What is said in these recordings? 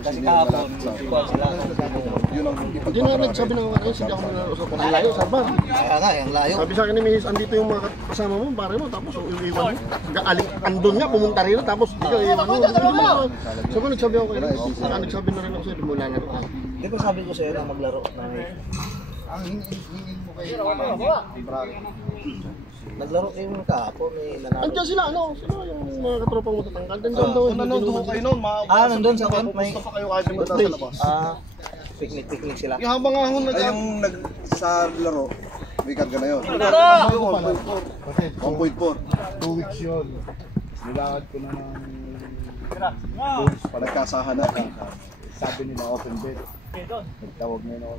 Kasi kahapon, sila. Yun ang Hindi na nagsabi ng ano, sige ako mag-usap. Ang layo, Sarban. Kaya nga, ang layo. Sabi sa akin ni Mrs. andito yung mga kasama mo, pare mo, tapos iiwan mo. Andun nga, pumunta rin, tapos ikaw iiwan mo. Sabi nagsabi ako kayo, nagsabi na rin ako sa'yo, mula na rin. Di ba sabi ko sa'yo na maglaro na ang hingin mo kayo. naglaro kayo kahapon, may nanalo. Andiyan sila, ano? Sino yung mga katropang matatangkad? Andiyan daw. Nanonood ko kayo noon. Nandun sa kont, may... Gusto pa kayo kahit yung sa labas. Picnic sila. Yung habang ahon na yung sa laro, wicked ka na yun. 1.4. 2 weeks yun. Nilakad ko na ng tools pala. Nagkasahan na. Sabi nila open bed. Nagtawag na yun ako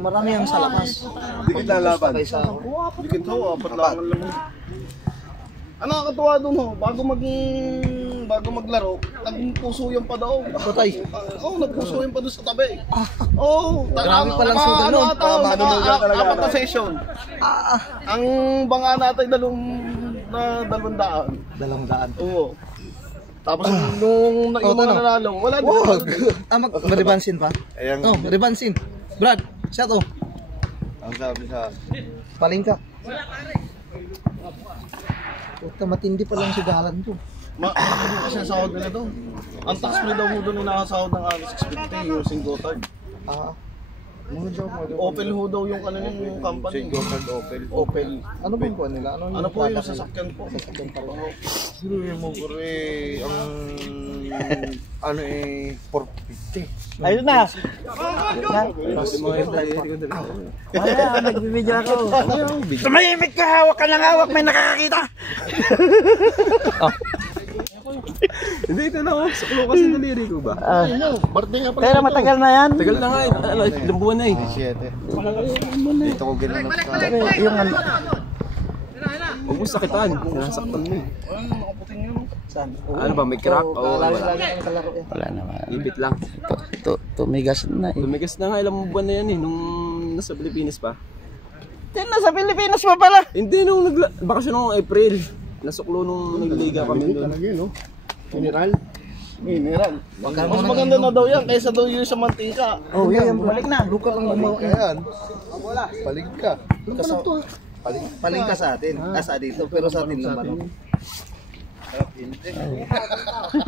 Marami ang sa labas. Dikit na laban. Dikit ho, apat lang ang laman. Ang nakakatuwa doon ho, bago maglaro, nagpusuyan pa daw. Patay. Nagpusuyan pa doon sa tabi. Grabe palang sudan nun. Apat na session. Ang banga natin dalawang daan. 200. Oo. Tapos nung yung mga nanalo, wala din. Maribansin pa? Maribansin. Brad, siya to. Ang sabi sa Palingka. Puta, matindi pa lang sigalan to. Kasi sahod nila daw. Ang tax free daw mo doon yung nakasahod ng 650 using Gotthard. Opel ho daw yung kanilang company. Gotthard Opel. Ano ba po nila? Ano po yung sasakyan po? Sino yung mo pero ang 450. Ayun na! Nagbibidyo ako. Tumahimik ka! Hawak ka ng hawak! May nakakakita! Hindi, ito na oh. Saklo kasi naliri ko ba? Birthday nga pala. Pero matagal na yan. Tagal na nga eh. Ilang buwan na eh. 17. Dito ko ginanap sa... Yung ano. Huwag mo sakitan. Sinasaktan mo eh. Saan? Ano ba? May crack? Lagi ang kalaro yan. Wala naman. Ibit lang. Tumigas na eh. Tumigas na nga. Ilang buwan na yan eh. Nung nasa Pilipinas pa. Nasa Pilipinas pa pala. Hindi, nung bakasyon nung April. Nasuklo nung nagliga kami doon. Mineral. Mas maganda na daw yan kaysa daw yung sa mantika. Oh, yan. Bumalik na. Luka lang gumawa yan. Palig ka. Paling ka sa atin. Sa dito. Pero sa atin naman.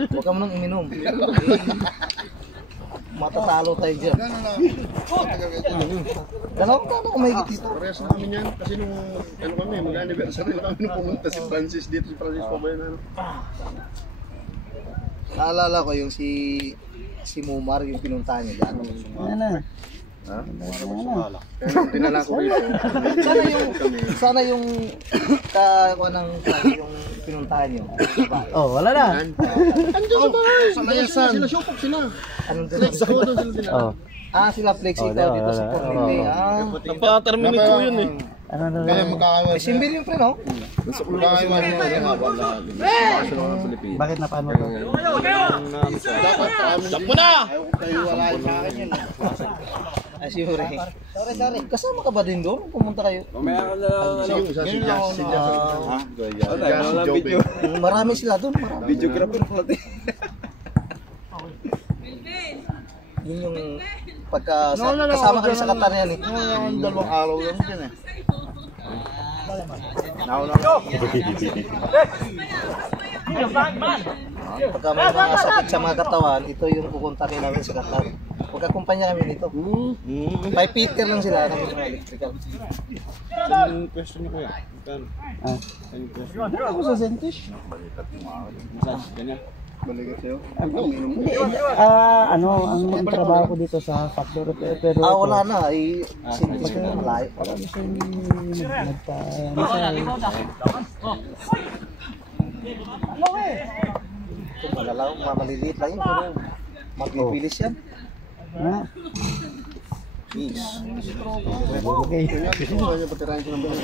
Huwag ka mo nang uminom. Matatalo tayo dyan. Gano'n kung may dito. Parehas na kami yan. Kasi nung ano kami, mag-anniversary na kami nung pumunta si Francis dito. Si Francis pa ba yun? Naalala ko yung si Mumar, yung pinuntahan niya dyan. Ano? Pero dinala ko rito. Sana yung yung pinuntahan niyo. Oh, wala na. Andiyan sa bahay. Sila syupok sila. Anong Flex ko doon sila dinala. sila Flex ikaw dito sa Portland. Napaterminate ko yun eh. Ano na Kaya magkakawa. May simbil yung pre, no? Nasuklo kasi mo yung bakasyon ng Pilipinas. Bakit na paano to? Sampo na! Ay, siguro. Sorry. Kasama ka ba din doon? Pumunta kayo. Mamaya ka lang. Yung isa si Jazz. Si Jazz. Wala video. Marami sila doon. Marami. Videographer pati. Yun yung pagka kasama kami sa Qatar yan eh. Dalawang araw lang din eh. Pagka may mga sakit sa mga katawan, ito yung pupuntakin namin sa Qatar. Pagkakumpanya kami nito. 5 Peter lang sila kami mga electrical. Ang question niyo kuya. Ang question. Ako sa Zentish. Massage, ganyan. Balikat sa'yo. Hindi, ang trabaho ko dito sa factory pero Wala na. Sintis ko na malayo. Wala na siyang Ito malalaw, maliliit lang yun. Pero mapipilis yan. Okay. Kasi hindi niya patirahin ko ng bahay.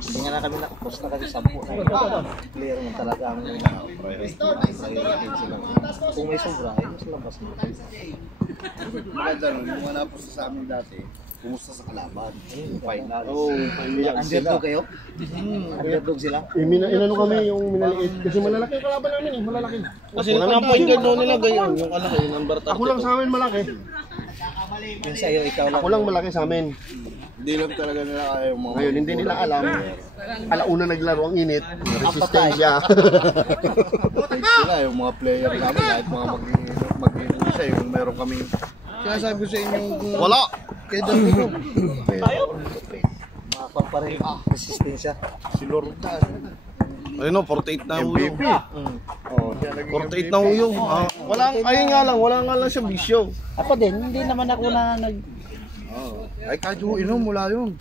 Hindi nga na kami nakapos na kami 10. Clear mo talaga ang priority sila. Kung may sobra, ay mas labas na. Maganda nun, yung mga napos sa amin dati, kumusta sa kalaban. Final. Oo, paiyak sila. Underdog kayo? Underdog sila? Inano kami yung minaliit. Kasi malalaki ang kalaban namin eh, malalaki. Kasi ang point guard doon nila gayon, yung kalaki, yung number 30. Ako lang sa amin malaki. Yung sa'yo, ikaw lang. Ako lang malaki sa amin. Hindi lang talaga nila kaya yung mga... Ngayon, hindi nila alam. Alauna naglaro ang init. Resistensya. Sila, yung mga player namin, kahit mga mag-inom siya, yung meron kaming... Kaya sabi ko sa inyo, wala! Kaya dami ko. Makapang pa rin. Resistensya. Si Lord na. Ayun o, 48 na huyo. Oh, 48 na huyo. Ayun nga lang siya bisyo. Ako din, hindi naman ako na nag... Ay, kadyo inom, mula yun.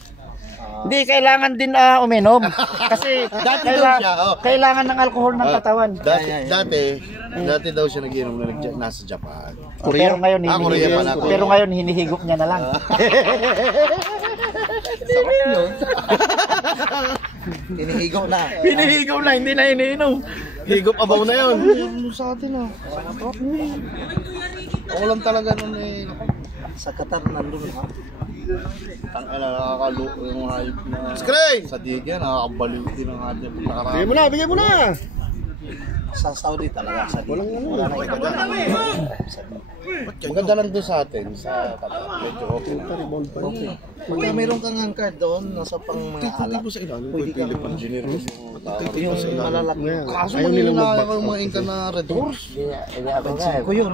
Hindi, kailangan din uminom. Kasi kailangan ng alcohol ng katawan. Dati daw siya nag-inom na nasa Japan. Pero ngayon, Korea pala. pero ngayon hinihigop niya na lang. Sarap yun. Hinihigaw na. Hinihigaw na, hindi na iniinom. Higop abaw na yun. Ano sa atin Ako lang talaga nun eh. Sa Qatar nandun ha. Tangala, nakakalo yung hype na... Sa Diga, nakakabaliw din ang ating nakarami. Bigay mo na! Sa Saudi talaga. Sa Wala na iba dyan. Maganda lang doon sa atin, sa Qatar. Medyo okay na. Pagka mayroon kang angkar doon, nasa pang mga alak. Sa ilalim, Pwede kang engineer ko. yung malalaki. Kaso manila yung mga inka na Red Horse. Ko yun.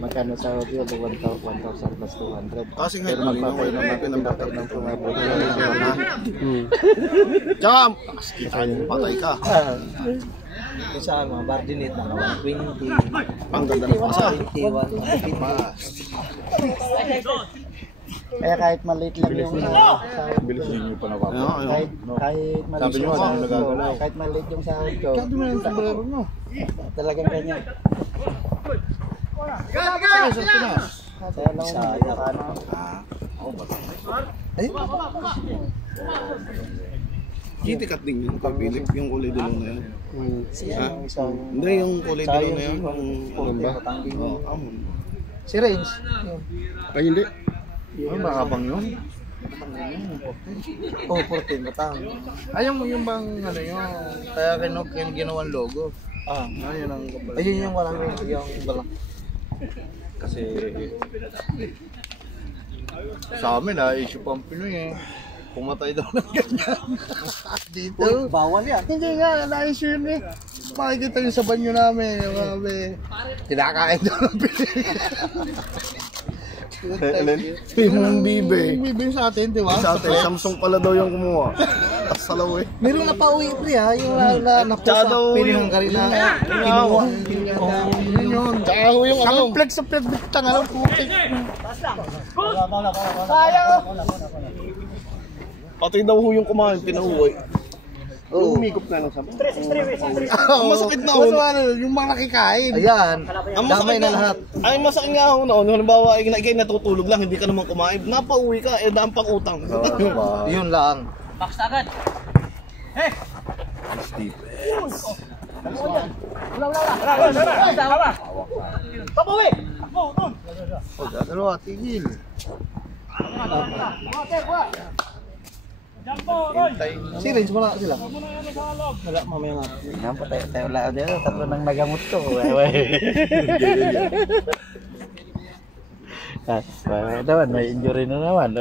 Magkano sa audio? 1,000 plus 200. Kasi nga, Pero magpapay naman pinambatay ng pumabot. Tsaka, patay ka. Kung sa mga bardinate, mga 120. Ang ganda ng pasa. 21. Kaya kahit maliit lang yung Bilis din yung panawag. kahit maliit Sabi niyo, yung ano sahod ko, nagagalaw? kahit maliit yung sahod ko, Kado na yung sombrero mo. talagang ganyan. Saan sa Pinas? Kaya lang yung ano. Ay, Kitikat din yung pagpilip, yung kulay dilaw na yun. Hindi, yung kulay dilaw na yun. Yung ba? Si Range. Ay hindi. Ay, makabang yun. Oh, 14 batang. Ay, yung bang ano yun, kaya ginawang logo. Ayun ang kapal. Ayun yung walang yung balak. Kasi sa amin issue pang Pinoy eh. Pumatay daw ng ganyan. Dito. Uy, bawal yan. Hindi nga, na-issue yun eh. Makikita yung sa banyo namin, yung kinakain daw ng Pinoy. Yung bibe. Yung bibe sa atin, di ba? Sa atin, Samsung pala daw yung kumuha. Salaw eh. Meron na pauwi pre ha, yung nakusa pinanggarin na kinuha. Yun. Tsaka yung ano. Ang flex sa flex bitang alam putik. Pati daw yung kumain, pinauwi. Umigop na lang sa Masakit na ako. Yung mga nakikain. Ayan, damay na lahat. Ay, masakit nga ako noon. Halimbawa, ikay natutulog lang, hindi ka naman kumain. Napauwi ka, daan pang utang. Yun lang. Dalawa, tigil. Si Range wala sila. Wala mamaya nga. Yan pa tayo lang dito, tatlo nang nagamot ko. Naman, may injury na naman.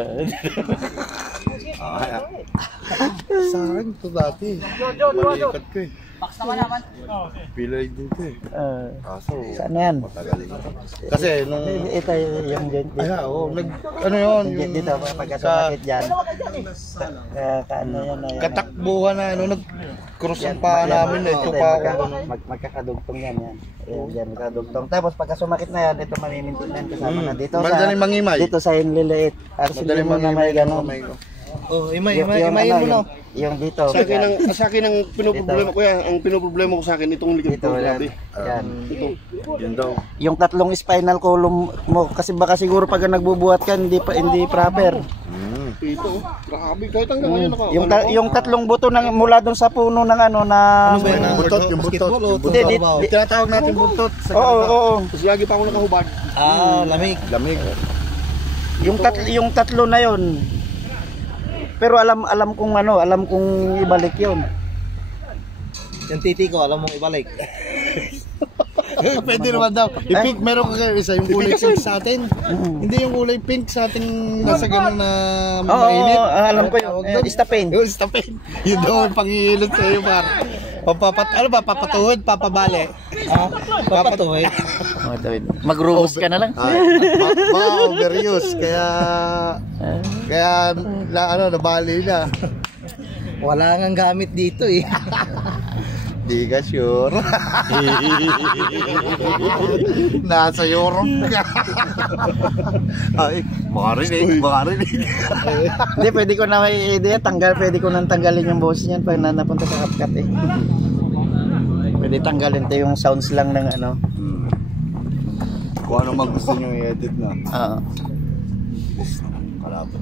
Sa akin, ito dati. Malikat ko eh. Pilay din ko eh. Kaso, Saan yan? matagaling. Kasi nung... Ito yung dito. Ay, oo. Ano yun? Yung Dito, pagkasumakit dyan. Kaano yan na yan. katakbuhan na, nag-cross ang paa namin eh. Ito pa ako. Magkakadugtong yan. Yan, magkakadugtong. Tapos pagkasumakit na yan, ito mamimintinan kasama na dito Madaling mangimay. dito sa inliliit. Arsilin mo na may ganun. Oh, imayin mo na. Yung dito. Sa akin ang pinoproblema ko yan, ang pinoproblema ko sa akin itong likod Dito ko yan. grabe. Yan. Ito. Yun daw. Yung tatlong spinal column mo kasi baka siguro pag nagbubuhat ka hindi proper. Ito. Grabe kahit hanggang ngayon ako. Yung tatlong buto ng mula doon sa puno ng ano na Buntot, yung buntot. Tinatawag natin buntot. Oo. Tapos lagi pa ako nakahubad. Lamig. Lamig. Yung tatlo na yon. Pero alam kong alam kong ibalik yon. Yung titi ko, alam mong ibalik. Pwede naman daw. I-pink, meron ka kayo isa, yung kulay pink sa atin. Hindi yung kulay pink sa ating nasa gano'n na mainit. Oo, alam ko yun. Istapin. Yung stapin. Yun daw, ang pangihilot sa iyo, par. Papatuhod, papabali. Papatuhin. Mag-rubos ka na lang. Baka overuse, kaya nabali na. Wala nang gamit dito eh. Di ka sure. Nasa Europe ka. Ay, makarinig. Hindi, pwede ko na may idea. Pwede ko nang tanggalin yung boses niyan pag napunta sa CapCut eh. Pwede tanggalin tayo yung sounds lang ng Kung ano mag gusto nyo i-edit na. Oo. Kalaban.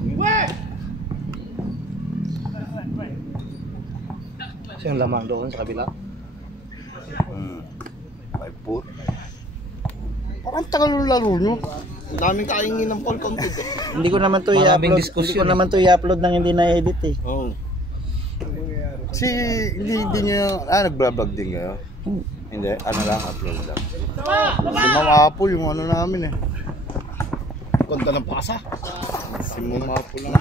Yung lamang doon sa kabila. 5-4. Parang tagal yung laro nyo. Ang daming kaingin ng Paul Content eh. Hindi ko naman to Maraming i-upload. diskusyon Hindi ko naman to i-upload nang hindi na-edit eh. Oo. Kasi hindi nyo, nag-vlog din kayo? Hindi, upload lang. Si Ma'am Apple yung namin eh. Kanta ng pasa. Si Ma'am Apple lang.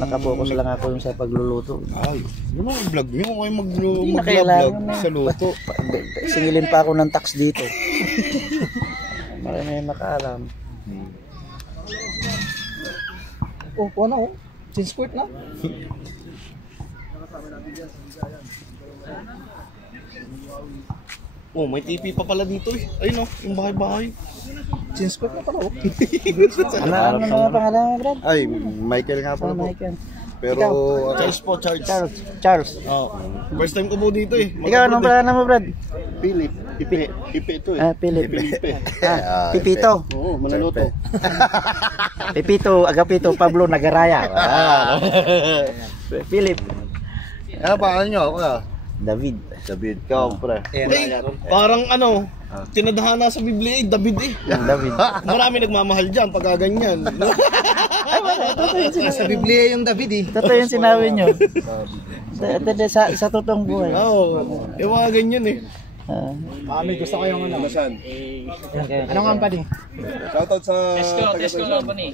Nakapokus lang ako yung sa pagluluto. Ay, yung mga vlog nyo, kayo Hindi na mag-vlog kailangan sa luto. Singilin pa ako ng tax dito. Marami makaalam. Ano? Jeans skirt na? Oh, may TV pa pala dito eh. Ayun yung bahay-bahay. Jeans skirt na pala oh. Ano mga pangalan mo, Brad? Ay, Michael nga pala po. Michael. Pero, Charles po, Charles. Charles. Oh. First time ko po dito eh. Ikaw, anong pangalan mo, Brad? Philip. Ipe ito eh. Philip. Ipe. Pipito. Oo, manaloto. Pipito, Agapito, Pablo, Nagaraya. Philip. Ano pa, nyo? Ako ka? David. Ikaw, pre. Parang tinadhana sa Biblia eh, David eh. David. Marami nagmamahal dyan pagka ganyan. Sa Biblia yung David eh. Totoo yung sinabi nyo. Sa totoong buhay. Oo, mga ganyan eh. Mami, gusto ko yung Nasaan? Anong company? Shoutout sa... Tesco company.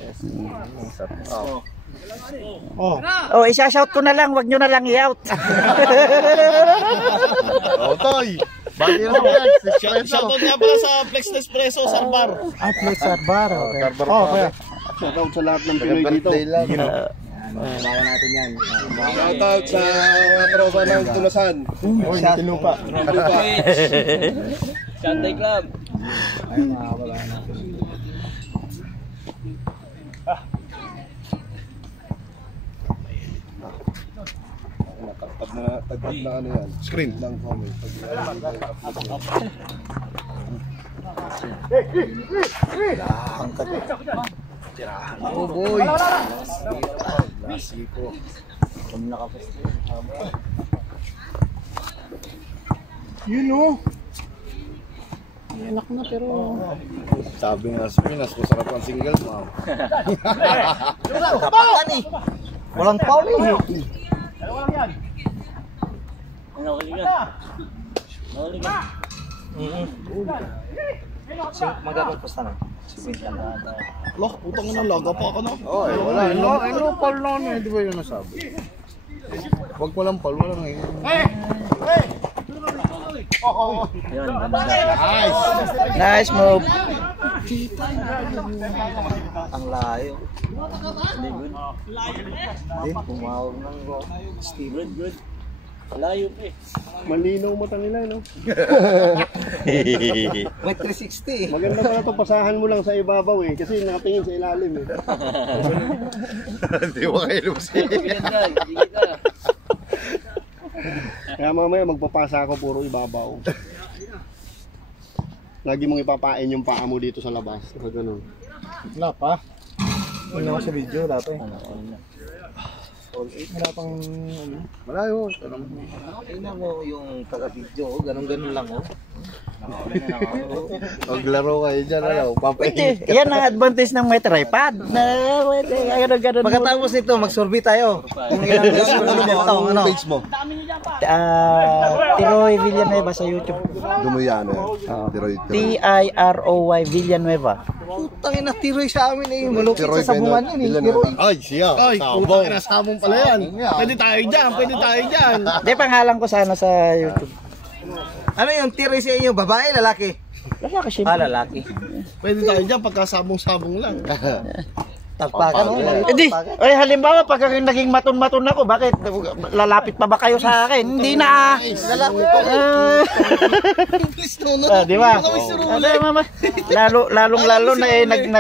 Oh, isa-shout ko na lang, wag nyo na lang i-out. Toy! Bali na yan. Shoutout nga pala sa Flex Espresso, Sarbar. Please at bar. Kaya. Shoutout sa lahat ng Pinoy dito. Shoutout sa mga tropa ng Tunasan. Tinupa. Sunday Club. Tagpad na ano yan. Screen ng comment. Oh boy! Lasiko. Yun o! Anak na pero... Sabi nga sa Pinas, masarap ang single mom. Kapatan eh. Walang foul eh. Nahuli ka. Magkakot pa sana. Loh, putang ina, laga pa ka na. Oh, wala. Ano pal na di ba yun nasabi? Wag walang pal, wala nga yun. Yun, ganda. Nice move. Ang layo. Hindi, good. Pumawag ng Good, good. Layo pa eh. Malinaw mata nila, no? May 360 eh. Maganda pala ito, pasahan mo lang sa ibabaw eh. Kasi nakatingin sa ilalim eh. Hindi mo kayo lusin. Ganda, hindi kita. Kaya mamaya magpapasa ako puro ibabaw. Lagi mong ipapain yung paa mo dito sa labas. Ganun. Wala pa. Wala ko sa video, wala pa eh. Wala pang Malayo. tingnan mo yung taga-video, ganun-ganun lang oh. Maglaro kayo dyan, ano? Pwede. Yan ang advantage ng may tripod. Na, pwede. Ganun. Pagkatapos nito, mag-survey tayo. Kung ilang ano? Page mo. Tiroy Villanueva sa YouTube. Dumuyano yan. Tiroy Villanueva. Putang ina, tiroy sa amin eh. Malupit sa sabungan yun eh. Tiroy. Ay, siya. Ay, Sabong. sabong pala yan. Pwede tayo dyan. Di, pangalan ko sana sa YouTube. Ano yung tiroy sa inyo? Babae, lalaki? Lalaki siyempre. Lalaki. Pwede tayo dyan pagka sabong-sabong lang. Tagpakan mo. Di, ay halimbawa pag naging maton-maton ako, bakit lalapit pa ba kayo sa akin? Hindi na. Lalapit pa. Di ba? Mama. Lalo na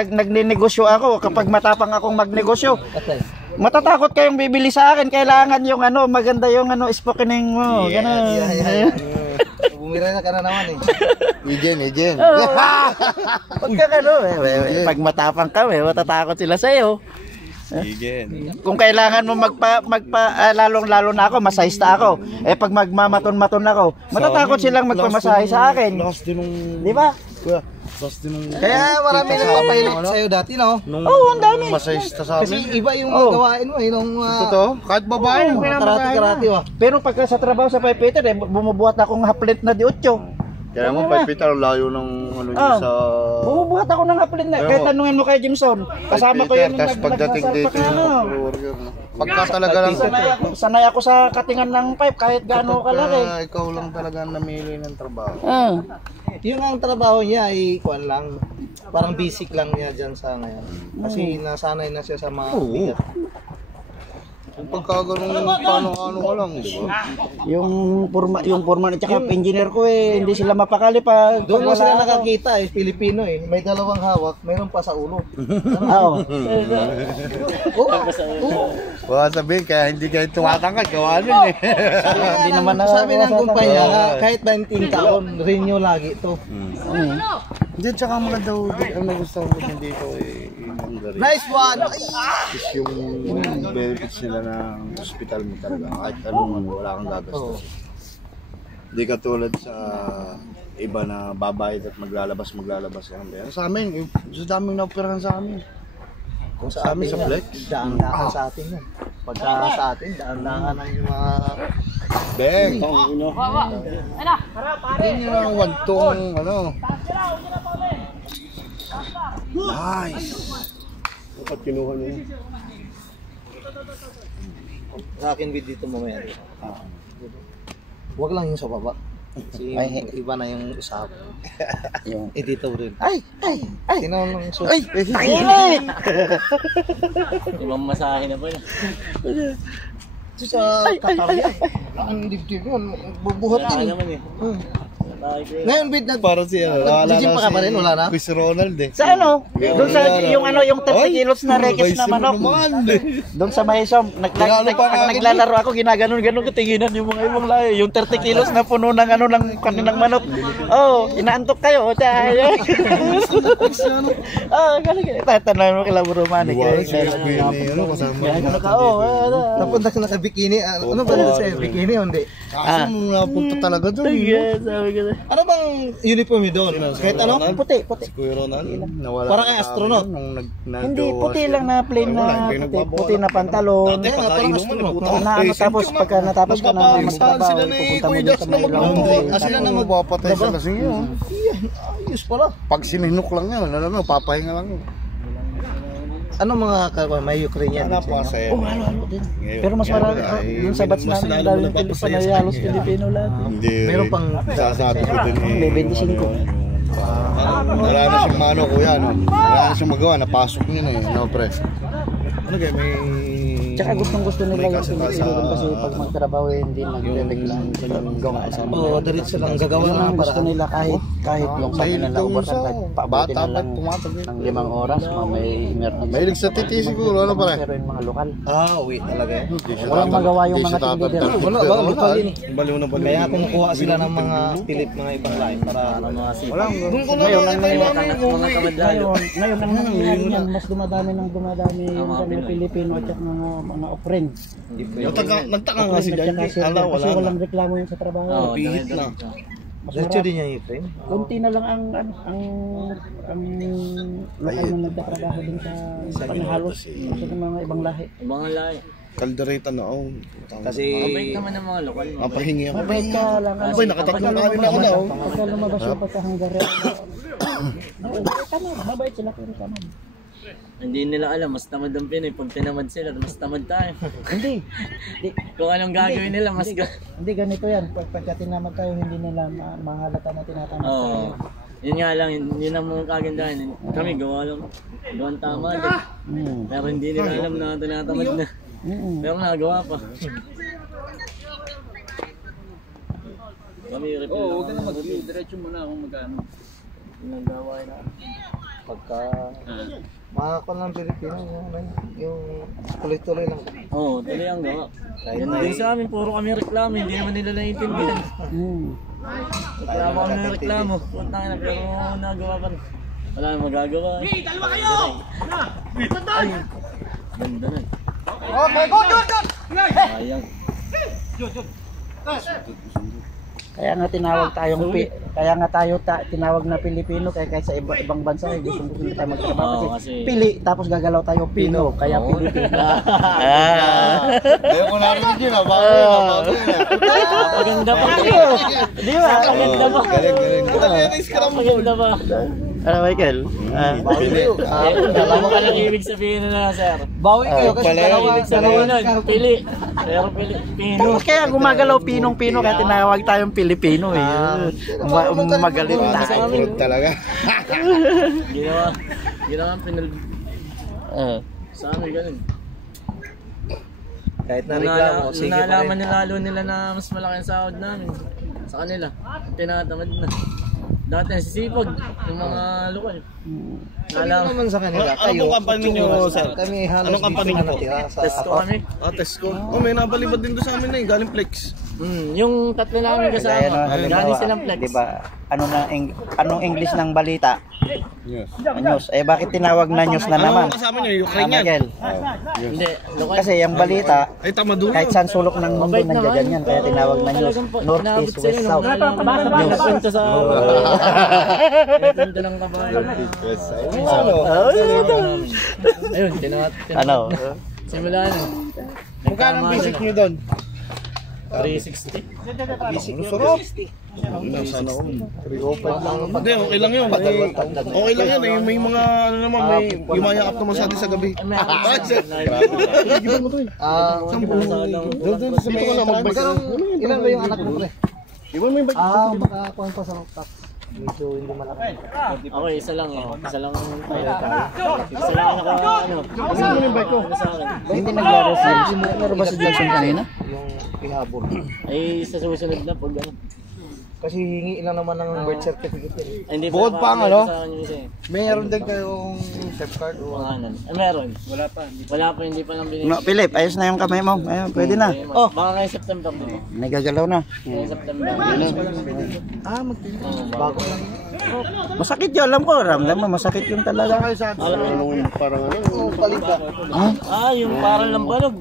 nagninegosyo ako kapag matapang akong magnegosyo. Matatakot kayong bibili sa akin, kailangan yung maganda yung spokening mo, ganun. Bumira na ka na naman eh. Ejen. Pagka pag matapang ka, matatakot sila sa iyo. Kung kailangan mo lalong-lalo na ako, masahista ako. Pag magmamaton-maton ako, matatakot silang magpamasahe sa akin. Di ba? Kaya marami nagpapahilot sa'yo dati, no? Oo, ang dami. Masayista sa Kasi amin. iba yung gawain mo, nung Totoo? Kahit babae. karate-karate, Pero pagka sa trabaho sa Pipita, bumubuhat akong haplit na di 8. Kaya mo, Peter, layo ng ano niya sa... Bumubuhat ako ng haplit na. Kahit tanungin mo kay Jimson, kasama ko yung Tapos pagdating dito yung pagka talaga lang... Sanay ako sa katingan ng pipe kahit gaano kalaki. Ikaw lang talaga namili ng trabaho. Yung ang trabaho niya ay kuan lang, parang basic lang niya dyan sa ngayon. Kasi nasanay na siya sa mga bigat. Kung pagka ganun, paano ka lang, di ba? Yung foreman at saka engineer ko hindi sila mapakali pa. Doon mo sila nakakita Pilipino eh. May dalawang hawak, mayroon pa sa ulo. Oo. Baka sabihin, kaya hindi kayo tumatangkad, gawa nun eh. Hindi naman sabi ng kumpanya, kahit 19 taon, renew lagi ito. Hindi, tsaka mga daw, ang gusto ko din dito eh, Nice one! is yung benefits nila ng hospital mo talaga. Kahit anong wala kang gagastos. Hindi katulad sa iba na babayad at maglalabas lang. Sa amin, sa daming na-operahan sa amin. Kung sa amin, sa flex, daan-daan sa atin yan. Pagka sa atin, daan-daan ang yung mga... beng! Yun yung wantong, nice! Dapat kinuha niya yun. Sa akin bid dito mamaya. Huwag lang yung sa baba. Kasi iba na yung usap. Yung dito rin. ay. Tinawag ng suit. Ay, tayo. Ibang masahe na po yun. Ito sa Katarya. Ang dibdib yun. Bubuhat Kaya din. naman eh. Ngayon bid Para siya, Gigim pa ka pa rin, wala na? Chris Ronald eh. Sa doon sa yung yung 30 kilos na rekis na manok. Doon sa Mahisom, naglalaro ako, ginaganon-ganon ko, tinginan yung mga ibang layo. Yung 30 kilos na puno ng ng kaninang manok. Inaantok kayo. Galing. Tatanong mo kila Burumani. Napunta ka naka-bikini. Ano ba na sa'yo? Bikini o hindi? Kaso nung napunta talaga doon. Ano bang uniform nyo doon? Kahit ano? Puti. Kuya Ronald, nawala. Parang kay astronaut. Hindi, puti lang na plain na puti na pantalon. Kaya nga, parang astronaut. Tapos pagka natapos ka na magtrabaho, pupunta mo dito sa may laundry. Sila na magpapatay sa lasing yun. Ayos pala. Pag sininok lang yan, papahinga lang yun. Ano mga may Ukrainian? Napakasaya. Halo din. Pero mas marami yung sa batch namin dahil yung halos Pilipino lahat. Hindi. Meron pang sasabi ko din eh. 25. Wala na siyang mano kuya, no? Wala na siyang magawa, napasok niya na eh. No, pre? ano kaya may... Tsaka gustong-gusto nila yung Pilipino din kasi pag magtrabaho hindi nagre-reclaim sila ng gawa. Oo, diretso lang gagawa Yun ng ang gusto paraan. nila kahit yung sa nila overtime, paabuti na lang ng 5 oras, may emergency. Mahilig sa titi siguro, ano pare? Pero yung mga lokal. Uwi talaga eh. Walang magawa yung mga team leader. Wala ba? Bukal yun eh. Baliw na baliw. Kaya kumukuha sila ng mga mga ibang lahi para mga sila. Ngayon ang nangyayari yan, mas dumadami yung mga Pilipino at mga offering. Nagtaka nga si Jan. Kasi walang reklamo yan sa trabaho. Pihit na. Diretso din niya yung frame. Konti na lang ang lokal na nagtatrabaho din sa panghalos sa mga ibang lahi. Mga lahi. Kaldereta na oh. Kasi Mabait naman ng mga lokal. Mapahingi ako. Mabait ka lang. Boy, nakatatlong kanin na ako na oh. Pagka lumabas yung pagkahanggari. Tama, mabait sila pero tama. Hindi nila alam, mas tamad ang Pinoy. Pag tinamad sila, mas tamad tayo. Hindi. Kung anong gagawin nila, mas Hindi ganito yan. Pagka tinamad tayo, hindi nila mahalata na tinatamad tayo. Oo. Yun nga lang, yun ang mga kagandahan. Kami gawa lang. Gawang tama din. Pero hindi nila alam na tinatamad na. Pero nagawa pa. Kami refill. Oo, huwag ka na mag-view. Diretso mo na kung magkano. Nagawa na. pagka makakon ng Pilipino yung tuloy-tuloy lang. Oo, tuloy ang gawa. Kahit Yan din sa amin, puro kami reklamo, hindi naman nila naiintindihan. Reklamo kami ng reklamo. Punta na, pero nagawa pa rin. Wala nang magagawa. Dalawa kayo! Ay, ganda na. Okay, go! Sayang. Kaya nga tinawag tayong tinawag na Pilipino kaya kahit sa ibang bansa ay gusto tayo magtrabaho kasi pili tapos gagalaw tayo Pino kaya Pilipino. Ayaw ko narinig yun, bago yun. Maganda pa. Di ba? Maganda pa. Maganda pa. Ano Michael? Alam mo ka lang ibig sabihin na sir. Bawi kayo kasi dalawa Ibig sabihin nun, pili. Pero Pilipino. Kaya gumagalaw Pinong-Pino kaya tinawag tayong Pilipino eh. Magalit tayo. Kurot talaga. Ginawa pinal. Sa amin ganun. kahit na reklamo, sige pa Nalaman rin. lalo nila na mas malaki ang sahod namin. Sa kanila, tinatamad na. Dati sisipag yung mga lokal. Sabi ko naman sa kanila, Ano pong company nyo, sir? Kami halos Anong company dito nyo po? natira sa Test ko kami. Tesco. Oh, may napalibad din doon sa amin na eh, galing Flex. Yung tatlo namin kasama, galing silang flex. Di ba? Anong English ng balita? Yes. News. Eh bakit tinawag na news na naman? Ano kasama nyo, Ukrainian? Michael. Hindi, lokal. Kasi yung balita, Ay, tamado kahit yun. saan sulok ng mundo nandiyan ganyan kaya tinawag na news. North, East, West, South. May napunta sa... May punta ng kabayo. Ayun, Ano? simula na. Magkano ang basic nyo doon? 360. Sana ako. Hindi, okay lang yun. Okay lang yan eh. May mga ano naman, may yumayakap naman sa atin sa gabi. Dito ka na magbike. Ilan ba yung anak mo pre? Iwan mo yung bike. Makakuha pa sa rooftop. Medyo hindi malaki. Ako isa lang Isa lang tayo. Isa lang ano. Kasi mo yung bike ko. Sa akin. Hindi nag-research. Meron ba si Jackson kanina? Yung pihabol. Ay, sa susunod na pag ano. Kasi hingi lang naman ng birth certificate yun. Ay, hindi Bukod pa ang nakapagay ano? sa akin yung isa eh. Meron din kayong SIM card o Pangalan. Meron. Wala pa, hindi pa lang binigay. No, Philip, ayos na yung kamay mo. Ayun, pwede na. Oh, baka ngayong September din. Nagagalaw na. Ngayong September. Bago lang. Masakit yun, alam ko. Ramdam mo, masakit yung talaga. Parang ano. Palit ka. Yung parang lambanog.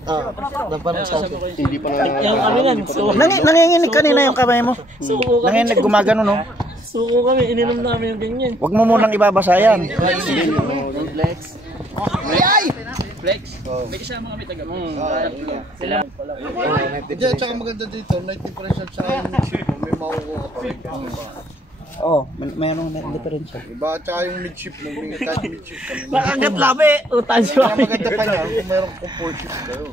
Nagpanong sa akin. Hindi pa na. Yung kami nan. Nanginginig kanina yung kamay mo. Suko kami. Nanginginig gumagano, no? Suko kami. Ininom namin yung ganyan. Huwag mo munang ibabasa yan. Flex. Flex. May kasama kami taga. Sila. Hindi, at saka maganda dito, 90% sa may makukuha ka pa rin. Oo, mayroong differential. Iba, at saka yung midship, may kahit midship kami. Makagat labi. Utan siya. Kaya maganda pa niya kung mayroong comfort ship kayo.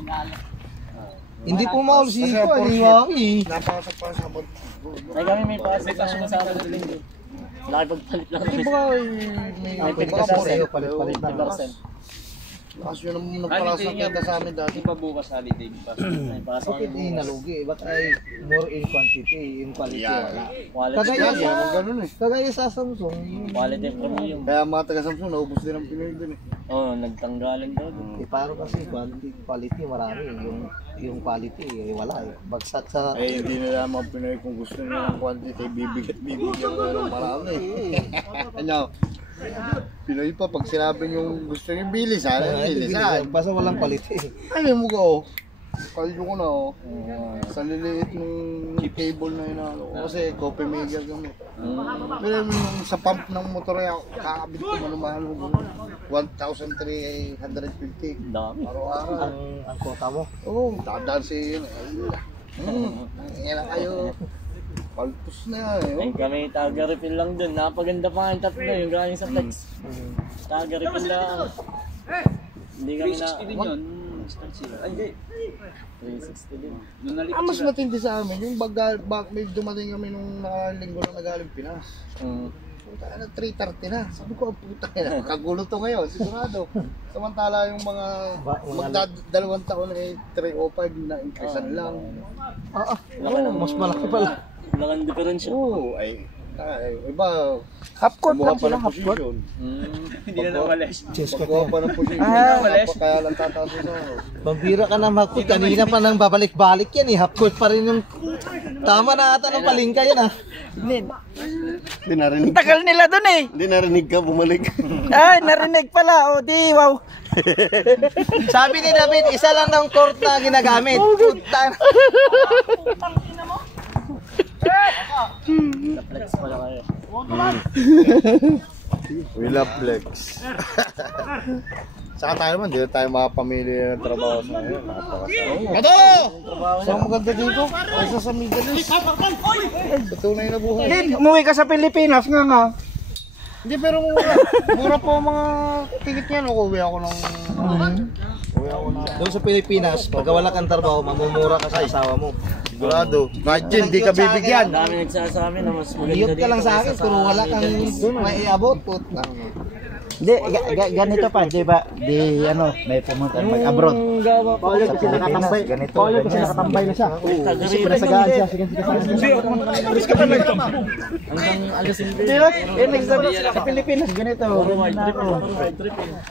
Hindi po maul si ko. Aniwaki. Napakasapasabot. Ay kami may pasok na sa akin ng linggo. Nakipagpalit lang kami. May May pareho palit-palit na. 50%. Kasi yun ang nagpalas ng kenta sa amin dati. May pasok. Bakit nalugi? Ba't ay more in quantity, in quality wala? Quality. Ganun eh. Kagaya sa Samsung, Quality premium. Kaya mga taga-Samsung, naubos din ang Pinoy dun eh. Oo, nagtanggalan daw. paro kasi quality marami. Yung quality wala eh. Bagsak sa... Eh, hindi nila mga Pinoy kung gusto nila ng quantity, bibigyan ko ng marami. Ano? Pinoy pa, pag sinabi yung gusto nyo bilisan, bilisan. Basta walang quality. Ano mo ko? kalyo ko na oh. Sa liliit ng cable na yun ko. Kasi coffee maker kami. Pero yung sa pump ng motor ay kakabit ko manumahal ko. 1,350. Dami. Araw-araw. Ang kota mo. Oo, dadansin. Yan na kayo. Paltos na yan. Ay, kami taga-refill lang dun. Napaganda pa ang tatlo yung galing sa flex. Taga-refill lang. Hindi kami na... 360 din yun. Hindi. 360 din. Ang mas matindi sa amin, yung may dumating kami nung nakaraang linggo na nagaling Pinas. Puta na, 3:30 na. Sabi ko, puta na, kagulo to ngayon, sigurado. Samantala yung mga magdadalawang taon na 305 na increasean lang. Mas malaki pala. Lakan diferensya. Oo, iba, Half court kumuha lang pa sila, ng half court. posisyon. Hindi na nawalis. Pagkuha pa ng posisyon, kaya lang tataas na. Pambira ka na half-court. Kanina pa nang babalik-balik yan eh. Half-court pa rin yung... Tama na ata ng palingka yan ah. Hindi narinig. Tagal nila dun eh. Hindi narinig ka, bumalik. Ay, narinig pala. O di, wow. Sabi ni David, isa lang ng court na ginagamit. Puta. Flex pala kayo. We love flex. Saka tayo naman, di tayo makapamili ng trabaho sa ngayon. Napakasarap. Ito! Saan maganda dito? Kaysa sa Middle East. Patunay na buhay. Din, umuwi ka sa Pilipinas nga. Hindi, pero mura po ang mga ticket niyan. Uwi ako ng... Doon sa Pilipinas, pagka wala kang trabaho, mamumura ka sa asawa mo. Sigurado. Imagine, di ka bibigyan. Ang dami nagsasabi na mas maganda Iyot dito. ka lang sa akin, pero wala kang may iabot. Puta. Hindi, ganito pa, di ba? Di, ano, may pumunta mag-abroad. Gawa pa. Sa Pilipinas, ganito. Kasi nakatambay na siya. Kasi pinasagaan siya. Hanggang alas hindi. Di ba? Sa Pilipinas, ganito.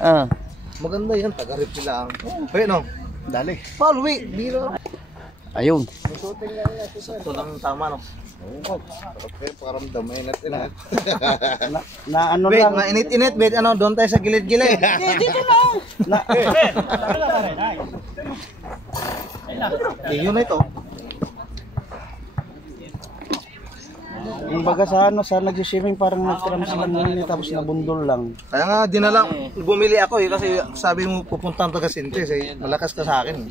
Ah. Maganda yan, taga-refill lang. Ayun no. Dali. Paul, wait. Biro. Ayun. Ito lang tama no. Okay, pakaramdam. May natin na. Na ano Wait, lang. mainit-init. Wait, ano, doon tayo sa gilid-gilid. Dito na. Yun na ito. Yung baga sa ano, sa nag-swimming parang nagtiram sila ng tapos nabundol lang. Kaya nga, bumili ako eh. Kasi sabi mo, pupuntahan to Casintes eh. Malakas ka sa akin.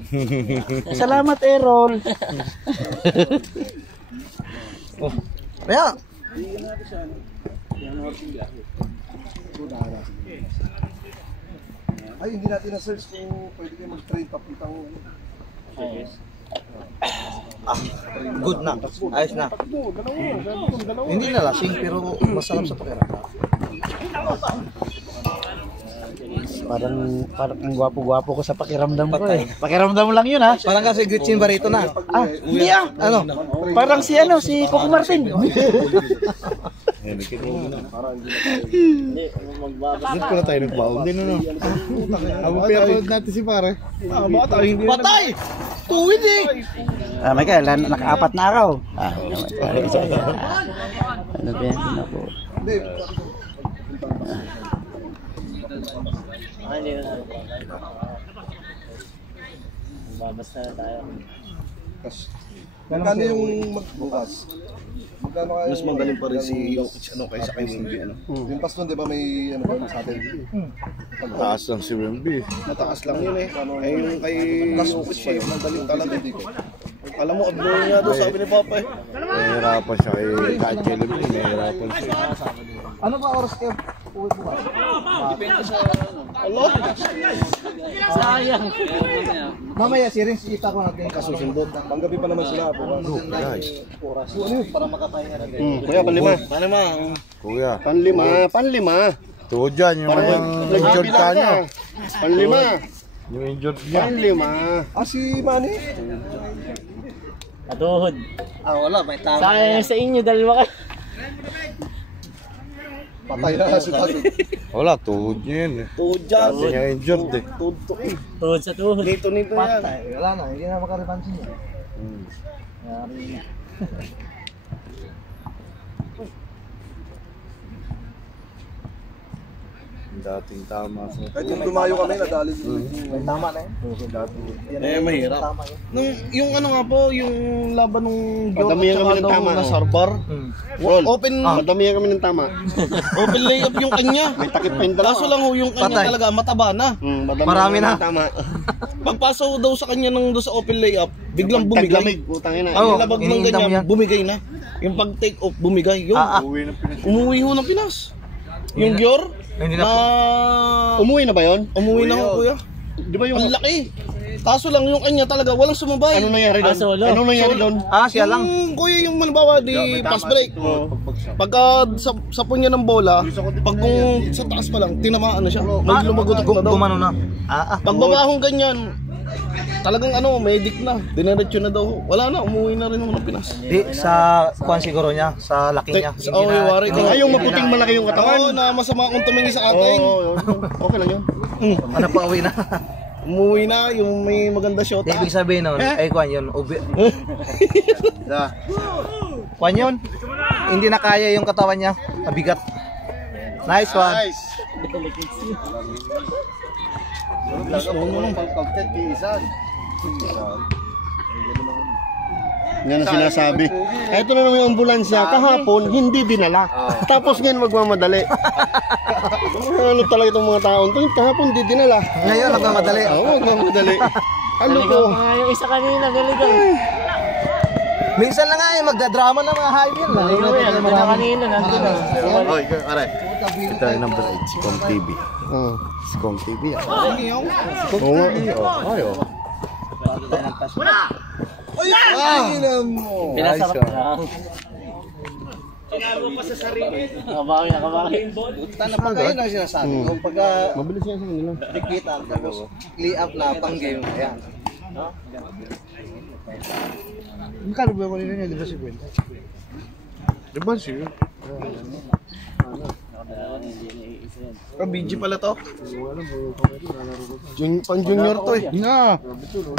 Salamat, Errol. Oh. Kaya, Ay, hindi natin na-search kung pwede kayo mag-trade papita ko. good na. Ayos na. Hindi na lasing, pero masarap sa pakiramdam. Parang ang gwapo-gwapo ko sa pakiramdam ko eh. Pakiramdam lang yun ha. Parang kasi Gretchen Barreto na. Ah, hindi ah. Ano? Parang si ano, si Coco Martin. Hindi, magbabas. Dito pala tayo nagbaon. Hindi na no. Ako pinapanood natin si pare. Baka tayo hindi na. Patay! Tuwid eh! Ah, may kaya, naka-apat na ako. Ah, ano ba yan? Ako. Hindi. Hindi na. Magbabas na tayo. Magkano yung magbukas? Magkano kayo? Mas magaling pa rin si ano kaysa kay Wimby ano. Yung paston 'di ba may ano ba sa atin? Mataas lang si Wimby. Mataas lang yun eh. Ay yung kay Kasukit siya magaling talaga dito. Alam mo, abdo niya doon sabi ni Papa eh. Nahihirapan siya kay Kajel. Nahihirapan siya. Ano ba oras kayo? Uwi bukas? Depende sa ano. Allah! Sayang. Mamaya si Rins kita ko natin Kasusundot. Panggabi pa naman sila. oras para makapahinga natin. Kuya, panlima. Kuya. Panlima. Tuod dyan, yung injured ka niya. Panlima. Yung injured niya. Panlima. Ah, si Manny? Katuhod. Ah, wala. May tama. Sa inyo, dalawa ka. Patay na si Tati. Wala, tuod niya yun eh. Tuod dyan. Dati niya injured eh. Tuod to eh. Tuhod sa tuhod. Nito yan. Patay. Wala na. Hindi na makaripansin niya. Yari. dating tama. Kahit yung dumayo kami, nadali. May tama na yun. Mahirap. Tama yun. Nung, yung ano nga po, yung laban nung Gyor Madamihan at kami saka ng daw tama, na oh. Sarbar. Roll. Open, Madamihan kami ng tama. open layup yung kanya. May takip pa yung dalawa. Kaso lang ho, yung kanya Patay. talaga mataba na. Madamihan Marami kami na. ng tama. Pagpasaw daw sa kanya ng doon sa open layup, biglang bumigay. Taglamig, putang ina. Oh. Yung labag ng iniinda mo ganyan, yan. bumigay na. Yung pag take off, bumigay. Yun, umuwi ho ng Pinas. Yung Gyor, Hindi na... Umuwi na ba yun? Umuwi na ho, kuya. Di ba yung... Ang laki. Kaso lang yung kanya talaga, walang sumabay. Anong nangyari doon? solo. Anong nangyari doon? Siya lang. Yung kuya yung manbawa di pass break. Pagka sa punya ng bola, pag kung sa taas pa lang, tinamaan na siya. May lumagot na daw. Gumano na. Pagbabahong ganyan, talagang ano, medic na. Diniretso na daw. Wala na, umuwi na rin ng Pinas. Di, sa kuwan siguro niya, sa laki niya. Oh, wari ka. Ay, yung maputing malaki yung katawan. Oo, na masama kung tumingin sa atin. Oo, okay lang yun. Ano pa uwi na? Umuwi na, yung may maganda shot. Di, ibig sabihin nun, ay kuwan yun. Kuwan yun. Hindi na kaya yung katawan niya. Mabigat. Nice one. Nice. Yan ang sinasabi. Ito na naman yung ambulansya. Kahapon, hindi dinala. Tapos ngayon magmamadali. Ano talaga itong mga taon? Kahapon, hindi dinala. Ngayon, nagmamadali. Oo, magmamadali. Ano ko? Naligaw pa nga yung isa kanina, naligaw. Minsan lang nga yung magdadrama ng mga hayop yun. Naligaw yan, nandun na kanina, nandun na. Oy, aray. Ito yung number 8, si Kong TV. Si Kong TV. Oo nga. Pinasarap lang. Nakabawi, nakabawi. Tana pa kayo na sinasabi. Kung pagka Mabilis yan sa kanila. dikita, tapos lay up na pang game. Ayan. Magkano ba ko nila niya? Di ba 50? Diba siya? BG pala to. Pang junior to eh. Na!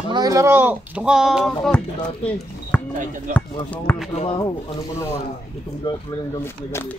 Mga ilaro! Doon ka! Dati. Masa ko ng trabaho. Ano pa naman? Itong talagang gamit na gamit.